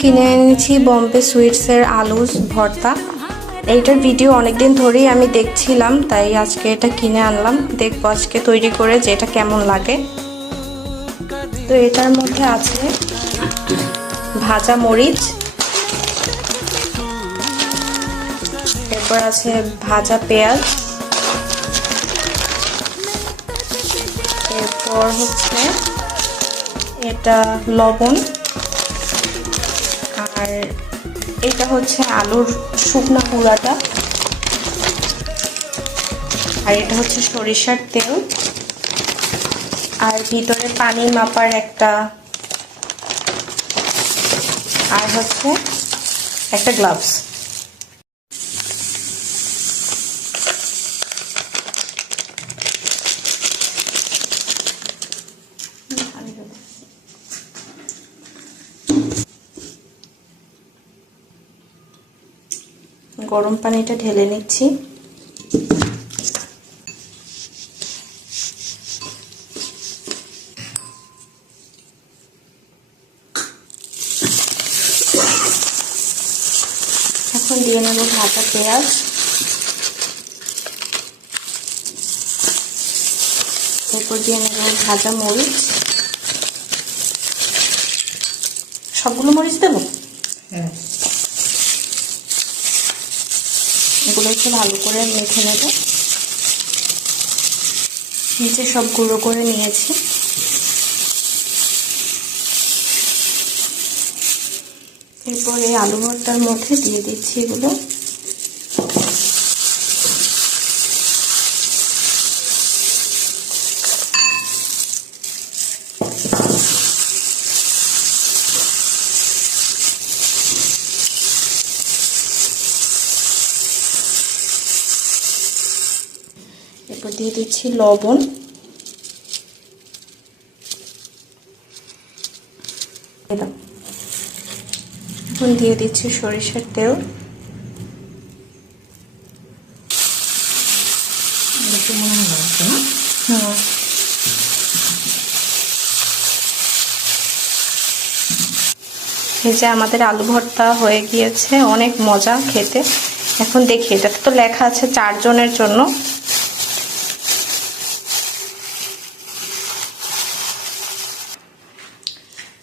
কিনে এনেছি বম্বে সুইটসের আলু ভর্তা। এইটার ভিডিও অনেকদিন ধরেই আমি দেখছিলাম, তাই আজকে এটা কিনে আনলাম। দেখবো আজকে তৈরি করে যে এটা কেমন লাগে। তো এটার মধ্যে আছে ভাজা মরিচ, এরপর আছে ভাজা পেঁয়াজ, এরপর হচ্ছে এটা লবণ, আর এটা হচ্ছে আলুর শুকনো গুঁড়াটা, আর এটা হচ্ছে সরিষার তেল, আর ভিতরে পানি মাপার একটা, আর হচ্ছে একটা গ্লাভস। গরম পানিটা ঢেলে নিচ্ছি। এখন দিয়ে নেব ভাজা পেঁয়াজ, এরপর দিয়ে নেব ভাজা মরিচ। সবগুলো মরিচ দেবো? হ্যাঁ। এগুলো একটু ভালো করে মেখে নেব। নিচে সব গুঁড়ো করে নিয়েছি। এরপর এই আলু ভর্তার মধ্যে দিয়ে দিচ্ছি এগুলো। এরপর দিয়ে দিচ্ছি লবণ, এখন দিয়ে দিচ্ছি সরিষার তেল, এই যে আমাদের আলু ভর্তা হয়ে গিয়েছে, অনেক মজা খেতে। এখন দেখি, এটাতে তো লেখা আছে 4 জনের জন্য।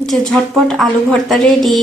যে ঝটপট আলু ভর্তা রেডি।